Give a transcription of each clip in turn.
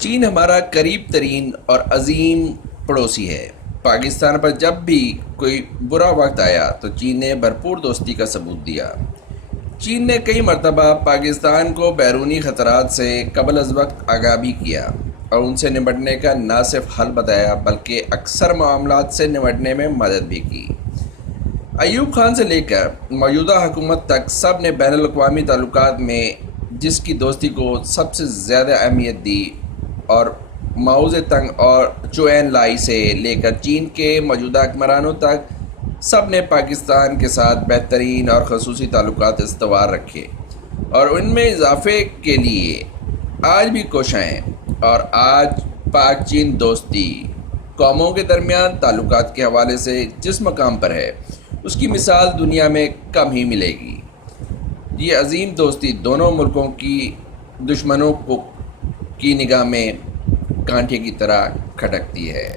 چین ہمارا قریب ترین اور عظیم پڑوسی ہے۔ پاکستان پر جب بھی کوئی برا وقت آیا تو چین نے بھرپور دوستی کا ثبوت دیا۔ چین نے کئی مرتبہ پاکستان کو بیرونی خطرات سے قبل از وقت آگاہ بھی کیا اور ان سے نمٹنے کا نہ صرف حل بتایا بلکہ اکثر معاملات سے نمٹنے میں مدد بھی کی۔ ایوب خان سے لے کر موجودہ حکومت تک سب نے بین الاقوامی تعلقات میں جس کی دوستی کو سب سے زیادہ اہمیت دی، اور ماؤ زے تنگ اور چو این لائی سے لے کر چین کے موجودہ حکمرانوں تک سب نے پاکستان کے ساتھ بہترین اور خصوصی تعلقات استوار رکھے اور ان میں اضافے کے لیے آج بھی کوشاں ہیں۔ اور آج پاک چین دوستی قوموں کے درمیان تعلقات کے حوالے سے جس مقام پر ہے اس کی مثال دنیا میں کم ہی ملے گی۔ یہ عظیم دوستی دونوں ملکوں کی دشمنوں کی نگاہ میں کانٹے کی طرح کھٹکتی ہے۔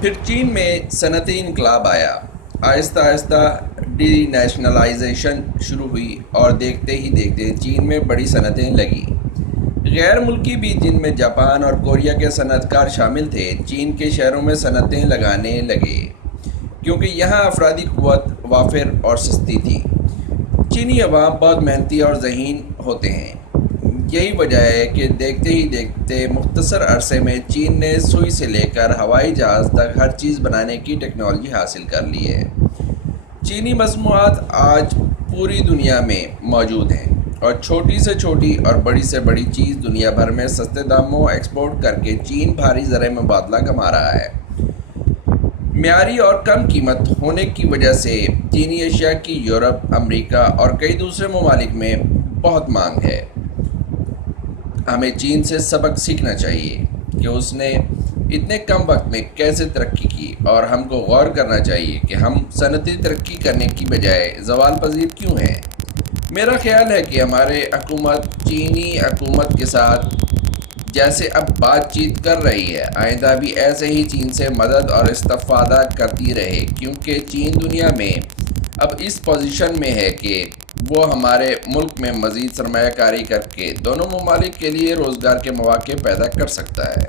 پھر چین میں صنعتی انقلاب آیا، آہستہ آہستہ ڈی نیشنلائزیشن شروع ہوئی اور دیکھتے ہی دیکھتے چین میں بڑی صنعتیں لگیں۔ غیر ملکی بھی جن میں جاپان اور کوریا کے صنعت کار شامل تھے چین کے شہروں میں صنعتیں لگانے لگے، کیونکہ یہاں افرادی قوت وافر اور سستی تھی۔ چینی عوام بہت محنتی اور ذہین ہوتے ہیں، یہی وجہ ہے کہ دیکھتے ہی دیکھتے مختصر عرصے میں چین نے سوئی سے لے کر ہوائی جہاز تک ہر چیز بنانے کی ٹیکنالوجی حاصل کر لی ہے۔ چینی مصنوعات آج پوری دنیا میں موجود ہیں اور چھوٹی سے چھوٹی اور بڑی سے بڑی چیز دنیا بھر میں سستے داموں ایکسپورٹ کر کے چین بھاری زر مبادلہ کما رہا ہے۔ معیاری اور کم قیمت ہونے کی وجہ سے چینی اشیاء کی یورپ، امریکہ اور کئی دوسرے ممالک میں بہت مانگ ہے۔ ہمیں چین سے سبق سیکھنا چاہیے کہ اس نے اتنے کم وقت میں کیسے ترقی کی، اور ہم کو غور کرنا چاہیے کہ ہم صنعتی ترقی کرنے کی بجائے زوال پذیر کیوں ہیں۔ میرا خیال ہے کہ ہماری حکومت چینی حکومت کے ساتھ جیسے اب بات چیت کر رہی ہے آئندہ بھی ایسے ہی چین سے مدد اور استفادہ کرتی رہے، کیونکہ چین دنیا میں اب اس پوزیشن میں ہے کہ وہ ہمارے ملک میں مزید سرمایہ کاری کر کے دونوں ممالک کے لیے روزگار کے مواقع پیدا کر سکتا ہے۔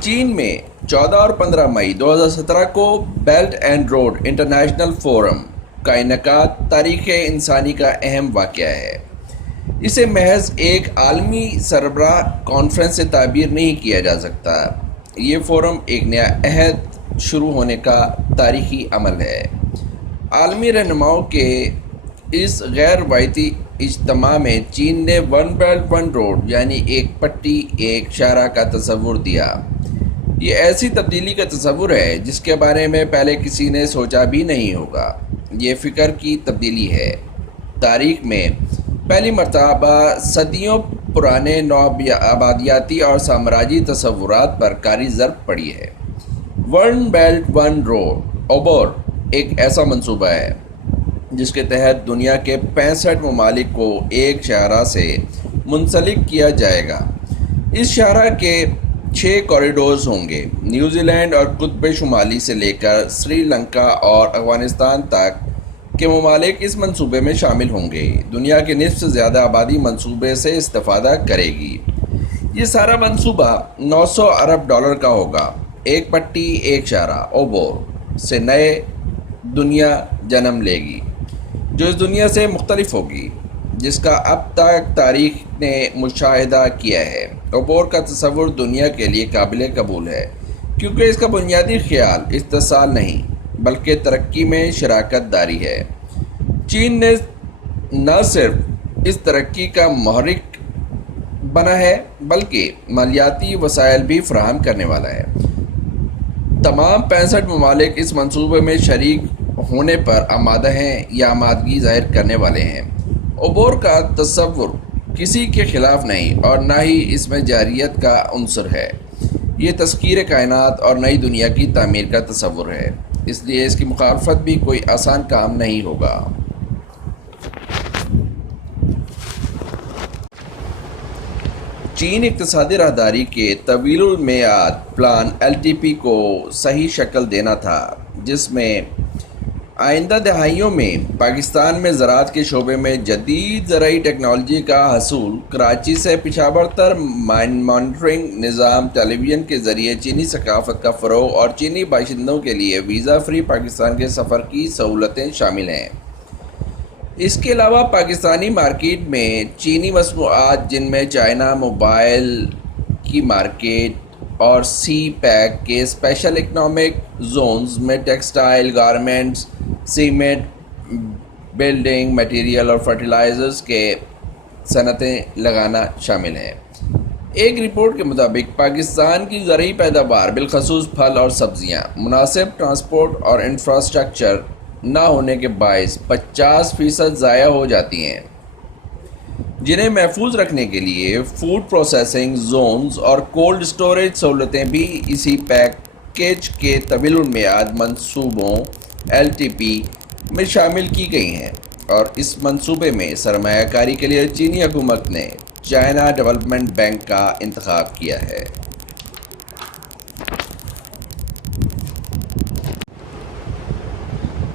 چین میں 14 اور 15 مئی 2017 کو belt and road international forum کا انعقاد تاریخ انسانی کا اہم واقعہ ہے۔ اسے محض ایک عالمی سربراہ کانفرنس سے تعبیر نہیں کیا جا سکتا۔ یہ فورم ایک نیا عہد شروع ہونے کا تاریخی عمل ہے۔ عالمی رہنماؤں کے اس غیر روایتی اجتماع میں چین نے ون بیلٹ ون روڈ یعنی ایک پٹی ایک شاہراہ کا تصور دیا۔ یہ ایسی تبدیلی کا تصور ہے جس کے بارے میں پہلے کسی نے سوچا بھی نہیں ہوگا۔ یہ فکر کی تبدیلی ہے۔ تاریخ میں پہلی مرتبہ صدیوں پرانے نو آبادیاتی اور سامراجی تصورات پر کاری ضرب پڑی ہے۔ ون بیلٹ ون روڈ عبور ایک ایسا منصوبہ ہے جس کے تحت دنیا کے 65 ممالک کو ایک شاہراہ سے منسلک کیا جائے گا۔ اس شاہراہ کے 6 کوریڈورز ہوں گے۔ نیوزی لینڈ اور قطب شمالی سے لے کر سری لنکا اور افغانستان تک کے ممالک اس منصوبے میں شامل ہوں گے۔ دنیا کے نصف سے زیادہ آبادی منصوبے سے استفادہ کرے گی۔ یہ سارا منصوبہ $900 ارب کا ہوگا۔ ایک پٹی ایک شاہراہ عبور سے نئے دنیا جنم لے گی جو اس دنیا سے مختلف ہوگی جس کا اب تک تاریخ نے مشاہدہ کیا ہے۔ عبور کا تصور دنیا کے لیے قابل قبول ہے کیونکہ اس کا بنیادی خیال اتصال نہیں بلکہ ترقی میں شراکت داری ہے۔ چین نے نہ صرف اس ترقی کا محرک بنا ہے بلکہ مالیاتی وسائل بھی فراہم کرنے والا ہے۔ تمام 65 ممالک اس منصوبے میں شریک ہونے پر آمادہ ہیں یا آمادگی ظاہر کرنے والے ہیں۔ عبور کا تصور کسی کے خلاف نہیں اور نہ ہی اس میں جارحیت کا عنصر ہے۔ یہ تسخیر کائنات اور نئی دنیا کی تعمیر کا تصور ہے، اس لیے اس کی مخالفت بھی کوئی آسان کام نہیں ہوگا۔ چین اقتصادی راہداری کے طویل المیعاد پلان LTP کو صحیح شکل دینا تھا، جس میں آئندہ دہائیوں میں پاکستان میں زراعت کے شعبے میں جدید زرعی ٹیکنالوجی کا حصول، کراچی سے پشاور تک مانیٹرنگ نظام، ٹیلی ویژن کے ذریعے چینی ثقافت کا فروغ اور چینی باشندوں کے لیے ویزا فری پاکستان کے سفر کی سہولتیں شامل ہیں۔ اس کے علاوہ پاکستانی مارکیٹ میں چینی مصنوعات، جن میں چائنا موبائل کی مارکیٹ اور سی پیک کے اسپیشل اکنامک زونز میں textile, garments, cement, building material اور فرٹیلائزرز کے صنعتیں لگانا شامل ہیں۔ ایک رپورٹ کے مطابق پاکستان کی زرعی پیداوار، بالخصوص پھل اور سبزیاں، مناسب ٹرانسپورٹ اور انفراسٹرکچر نہ ہونے کے باعث 50% ضائع ہو جاتی ہیں، جنہیں محفوظ رکھنے کے لیے فوڈ پروسیسنگ زونز اور کولڈ سٹوریج سہولتیں بھی اسی پیکیج کے طویل المیعاد منصوبوں LTP میں شامل کی گئی ہیں، اور اس منصوبے میں سرمایہ کاری کے لیے چینی حکومت نے چائنا ڈیولپمنٹ بینک کا انتخاب کیا ہے۔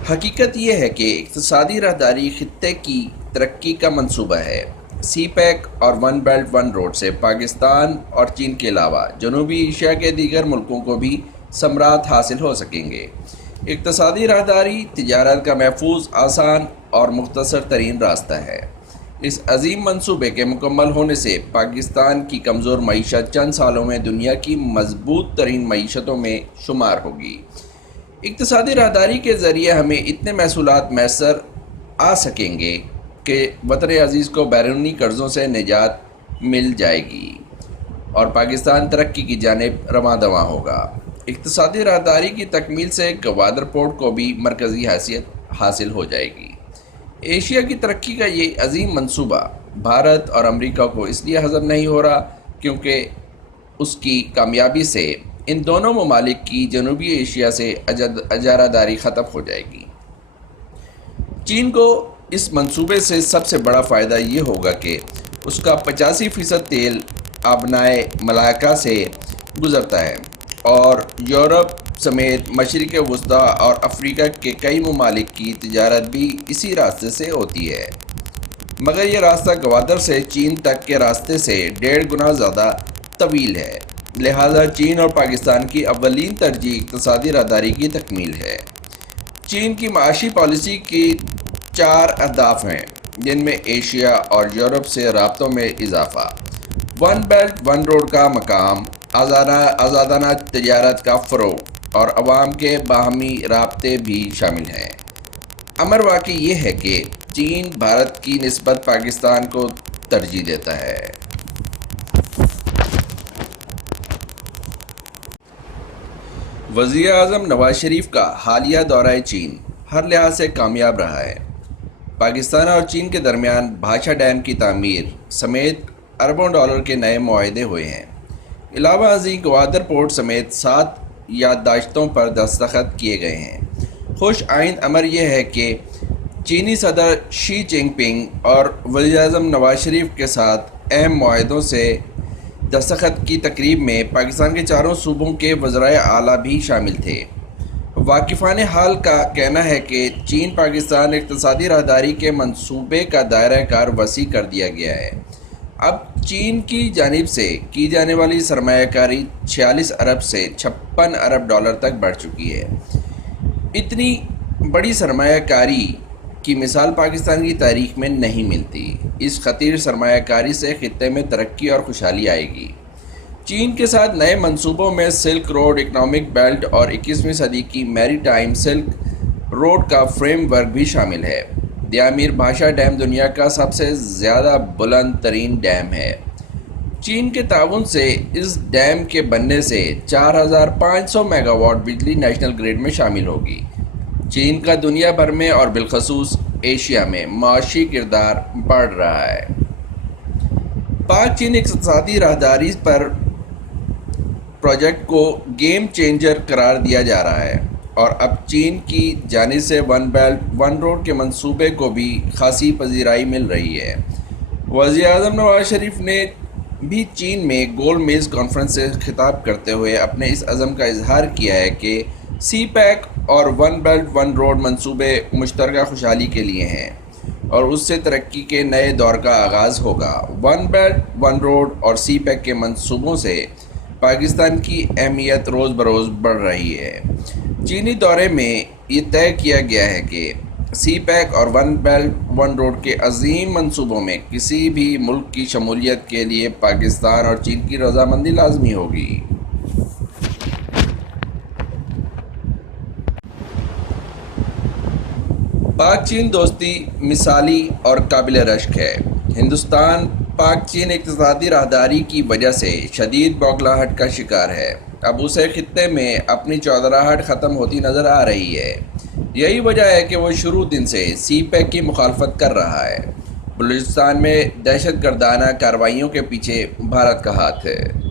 حقیقت یہ ہے کہ اقتصادی راہداری خطے کی ترقی کا منصوبہ ہے۔ سی پیک اور ون بیلٹ ون روڈ سے پاکستان اور چین کے علاوہ جنوبی ایشیا کے دیگر ملکوں کو بھی ثمرات حاصل ہو سکیں گے۔ اقتصادی راہداری تجارت کا محفوظ، آسان اور مختصر ترین راستہ ہے۔ اس عظیم منصوبے کے مکمل ہونے سے پاکستان کی کمزور معیشت چند سالوں میں دنیا کی مضبوط ترین معیشتوں میں شمار ہوگی۔ اقتصادی راہداری کے ذریعے ہمیں اتنے محصولات میسر آ سکیں گے کہ وطن عزیز کو بیرونی قرضوں سے نجات مل جائے گی اور پاکستان ترقی کی جانب رواں دواں ہوگا۔ اقتصادی راہداری کی تکمیل سے گوادر پورٹ کو بھی مرکزی حیثیت حاصل ہو جائے گی۔ ایشیا کی ترقی کا یہ عظیم منصوبہ بھارت اور امریکہ کو اس لیے ہضم نہیں ہو رہا کیونکہ اس کی کامیابی سے ان دونوں ممالک کی جنوبی ایشیا سے اجارہ داری ختم ہو جائے گی۔ چین کو اس منصوبے سے سب سے بڑا فائدہ یہ ہوگا کہ اس کا 85% تیل آبنائے ملائکہ سے گزرتا ہے، اور یورپ سمیت مشرق وسطیٰ اور افریقہ کے کئی ممالک کی تجارت بھی اسی راستے سے ہوتی ہے، مگر یہ راستہ گوادر سے چین تک کے راستے سے 1.5 گنا زیادہ طویل ہے۔ لہذا چین اور پاکستان کی اولین ترجیح اقتصادی راہداری کی تکمیل ہے۔ چین کی معاشی پالیسی کی 4 اہداف ہیں، جن میں ایشیا اور یورپ سے رابطوں میں اضافہ، ون بیلٹ ون روڈ کا مقام، آزادانہ تجارت کا فروغ اور عوام کے باہمی رابطے بھی شامل ہیں۔ امر واقعی یہ ہے کہ چین بھارت کی نسبت پاکستان کو ترجیح دیتا ہے۔ وزیر اعظم نواز شریف کا حالیہ دورہ چین ہر لحاظ سے کامیاب رہا ہے۔ پاکستان اور چین کے درمیان بھاشا ڈیم کی تعمیر سمیت اربوں ڈالر کے نئے معاہدے ہوئے ہیں۔ علاوہ ازیں گوادر پورٹ سمیت 7 یادداشتوں پر دستخط کیے گئے ہیں۔ خوش آئند امر یہ ہے کہ چینی صدر شی جن پنگ اور وزیر اعظم نواز شریف کے ساتھ اہم معاہدوں سے دستخط کی تقریب میں پاکستان کے چاروں صوبوں کے وزرائے اعلیٰ بھی شامل تھے۔ واقفان حال کا کہنا ہے کہ چین پاکستان اقتصادی راہداری کے منصوبے کا دائرہ کار وسیع کر دیا گیا ہے۔ اب چین کی جانب سے کی جانے والی سرمایہ کاری 46 ارب سے 56 ارب ڈالر تک بڑھ چکی ہے۔ اتنی بڑی سرمایہ کاری کی مثال پاکستان کی تاریخ میں نہیں ملتی۔ اس خطیر سرمایہ کاری سے خطے میں ترقی اور خوشحالی آئے گی۔ چین کے ساتھ نئے منصوبوں میں سلک روڈ اکنامک بیلٹ اور 21ویں صدی کی میری ٹائم سلک روڈ کا فریم ورک بھی شامل ہے۔ دیامیر بھاشا ڈیم دنیا کا سب سے زیادہ بلند ترین ڈیم ہے۔ چین کے تعاون سے اس ڈیم کے بننے سے 4500 میگا واٹ بجلی نیشنل گریڈ میں شامل ہوگی۔ چین کا دنیا بھر میں اور بالخصوص ایشیا میں معاشی کردار بڑھ رہا ہے۔ پاک چین اقتصادی راہداری پر پروجیکٹ کو گیم چینجر قرار دیا جا رہا ہے، اور اب چین کی جانب سے ون بیلٹ ون روڈ کے منصوبے کو بھی خاصی پذیرائی مل رہی ہے۔ وزیر اعظم نواز شریف نے بھی چین میں گول میز کانفرنس سے خطاب کرتے ہوئے اپنے اس عزم کا اظہار کیا ہے کہ سی پیک اور ون بیلٹ ون روڈ منصوبے مشترکہ خوشحالی کے لیے ہیں اور اس سے ترقی کے نئے دور کا آغاز ہوگا۔ ون بیلٹ ون روڈ اور سی پیک کے منصوبوں سے پاکستان کی اہمیت روز بروز بڑھ رہی ہے۔ چینی دورے میں یہ طے کیا گیا ہے کہ سی پیک اور ون بیلٹ ون روڈ کے عظیم منصوبوں میں کسی بھی ملک کی شمولیت کے لیے پاکستان اور چین کی رضامندی لازمی ہوگی۔ پاک چین دوستی مثالی اور قابل رشک ہے۔ ہندوستان پاک چین اقتصادی راہداری کی وجہ سے شدید بوکھلاہٹ کا شکار ہے۔ اب اسے خطے میں اپنی چودراہٹ ختم ہوتی نظر آ رہی ہے۔ یہی وجہ ہے کہ وہ شروع دن سے سی پیک کی مخالفت کر رہا ہے۔ بلوچستان میں دہشت گردانہ کارروائیوں کے پیچھے بھارت کا ہاتھ ہے۔